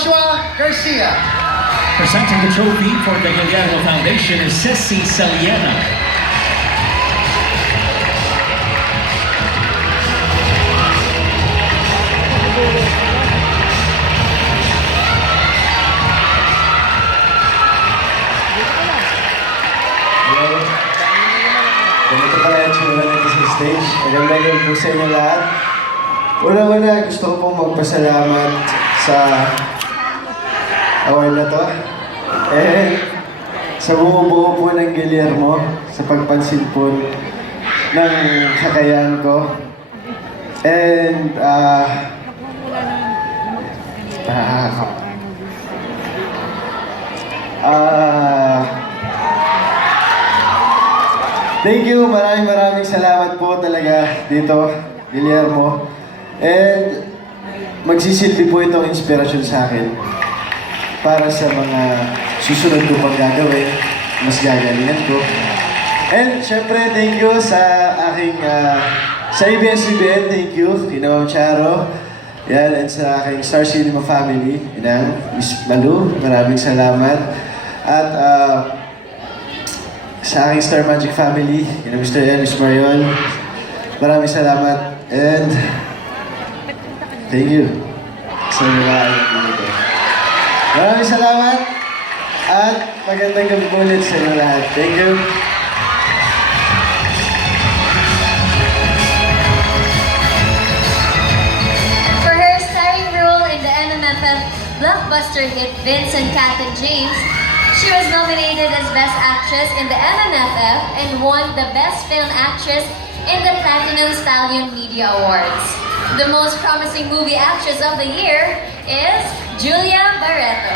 Joshua Garcia. Presenting the trophy for the Guillermo Foundation is Ceci Saliena. Ganito pala yung tsura nito sa stage. Magandang po sa inyo lahat. Una-una, gusto ko pong magpasalamat sa award na to. Sa bumubuo po ng Guillermo, sa pagpansin po ng kakayahan ko. And, thank you, maraming salamat po talaga dito, Guillermo. And magsisilbi po itong inspirasyon sa akin para sa mga susunod ko pang gagawin, mas gagalingan ko. And syempre, thank you sa aking, sa ABS-CBN, thank you, kina Ma'am Charo. Yan, and sa aking Star Cinema family, Miss Malu, maraming salamat. At, sa aking Star Magic family, Mr. Ian, Miss Marion, maraming salamat and thank you sa mga dito. Maraming salamat at magandang gabi ulit sa inyo lahat. Thank you. For her starring role in the MMFF blockbuster hit Vincent, Kat and James, she was nominated as Best Actress in the MMFF and won the Best Film Actress in the Platinum Stallion Media Awards. The most promising movie actress of the year is Julia Barreto.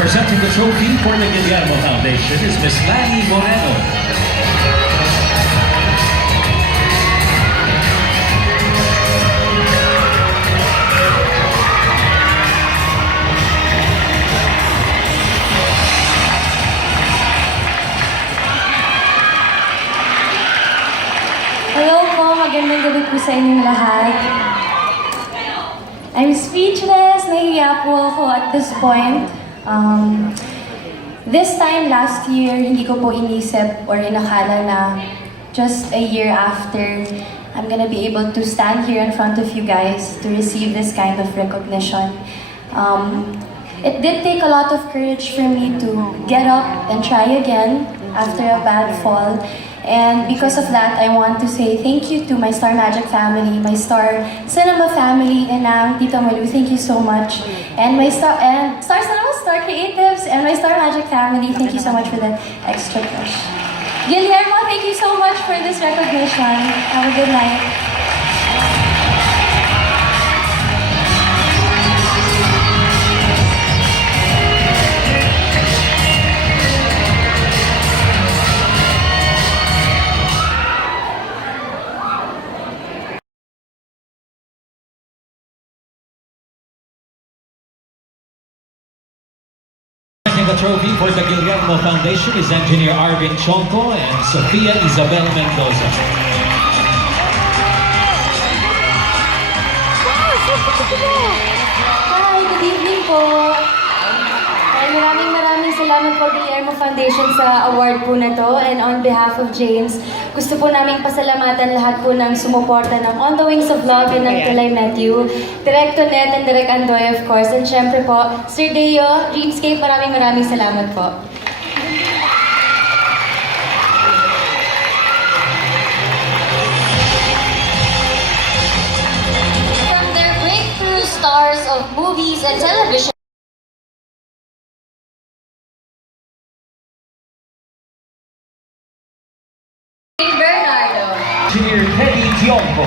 Presenting the trophy for the Guillermo Foundation is Miss Lani Moreno. Hello po, magandang gabi po sa inyong lahat. I'm speechless, nahiya po ako at this point. This time last year, hindi ko po inisip or inakala na just a year after, I'm gonna be able to stand here in front of you guys to receive this kind of recognition. It did take a lot of courage for me to get up and try again after a bad fall. And because of that, I want to say thank you to my Star Magic family, my Star Cinema family, and Tita Malu, thank you so much. And my Star Cinema, Star Creatives, and my Star Magic family, thank you so much for that extra push. Guillermo, thank you so much for this recognition. Have a good night. The trophy for the Guillermo Foundation is Engineer Arvin Chonco and Sofia Isabel Mendoza. Hi, good evening po. And maraming salamat po Guillermo Foundation sa award po na to. And on behalf of James, gusto po naming pasalamatan lahat po ng sumuporta ng On the Wings of Love and Until I Met You, Direk Tonet and Direk Andoy of course. And syempre po, Sir Deo, Dreamscape, maraming salamat po. From their breakthrough stars of movies and television, Bernardo. Engineer Teddy Tionco.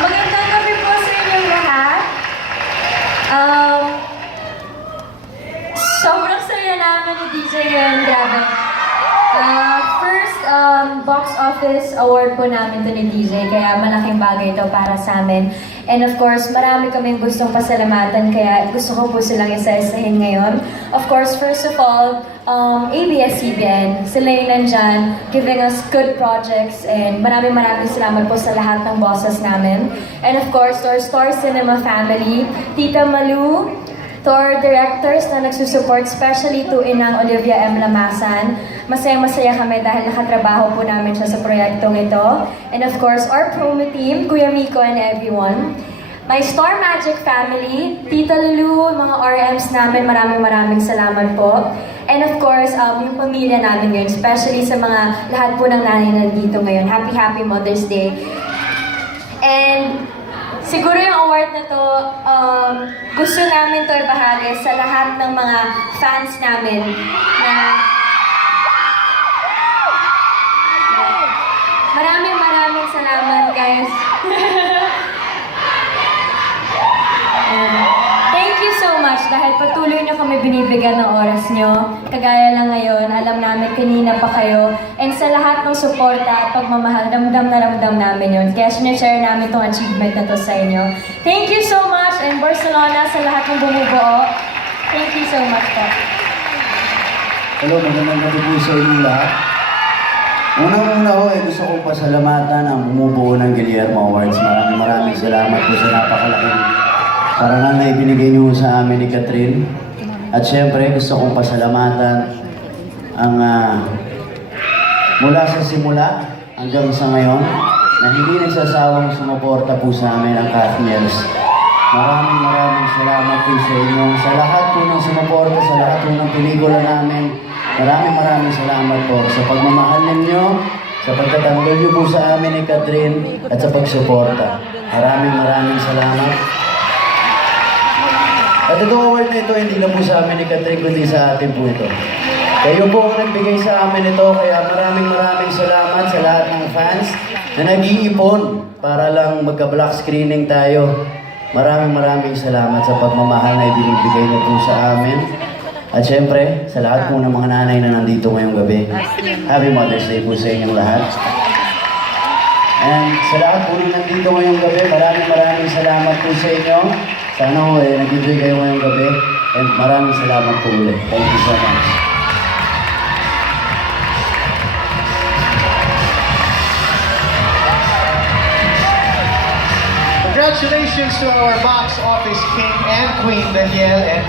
Magandang gabi po sa inyong lahat. Sobrang saya namin ni DJ ngayon, grabe. First, box office award po namin to ni DJ, kaya malaking bagay ito para sa amin. And of course, marami kaming gustong pasalamatan, kaya gusto ko po silang isa-isahin ngayon. Of course, first of all, ABS-CBN, sila yung nandyan, giving us good projects, and maraming salamat po sa lahat ng bosses namin. And of course, to our Star Cinema family, Tita Malu, to our directors na nagsusupport, especially to Inang Olivia M. Lamasan. Masaya-masaya kami dahil nakatrabaho po namin siya sa proyektong ito. And of course, our promo team, Kuya Miko and everyone. My Star Magic family, Tita Lulu, mga RMs namin, maraming salamat po. And of course, yung pamilya namin ngayon, especially sa mga lahat po ng nanay nandito ngayon. Happy Mother's Day. And siguro yung award na to, gusto namin to ibahagi sa lahat ng mga fans namin na maraming salamat, guys. Thank you so much dahil patuloy niyo kami binibigyan ng oras niyo. Kagaya lang ngayon, alam namin kanina pa kayo. And sa lahat ng suporta at pagmamahal, ramdam namin yun. Kaya sinashare namin itong achievement na to sa inyo. Thank you so much, and Barcelona sa lahat ng bumubuo. Thank you so much po. Hello, magandang gabi po sa inyo lahat. Unang-una ko, gusto kong pasalamatan ang bumubuo ng Guillermo Awards. Maraming salamat po sa napakalaking parangal na ibinigay niyo sa amin ni Catherine. At syempre, gusto kong pasalamatan ang mula sa simula hanggang sa ngayon na hindi nagsasawang sumuporta po sa amin ang Kathniels. Maraming salamat po sa inyo. Sa lahat po ng sumuporta, sa lahat po ng pelikula namin, maraming salamat po sa pagmamahal ninyo, sa pagtatanggol niyo po sa amin ni Catherine, at sa pagsuporta. Maraming salamat. At itong award na ito, hindi lang po sa amin ni Catherine, kundi sa atin po ito. Kayo po ang nagbigay sa amin ito, kaya maraming salamat sa lahat ng fans na nag-iipon para lang magka-black screening tayo. Maraming salamat sa pagmamahal na ibinibigay niyo po sa amin. At syempre, sa lahat po ng mga nanay na nandito ngayong gabi, Happy Mother's Day po sa inyong lahat. And sa lahat po ng nandito ngayong gabi, maraming salamat po sa inyo. Sana ho, nag-enjoy kayo ngayong gabi. And maraming salamat po ulit. Thank you so much. Congratulations to our box office king and queen, Danielle and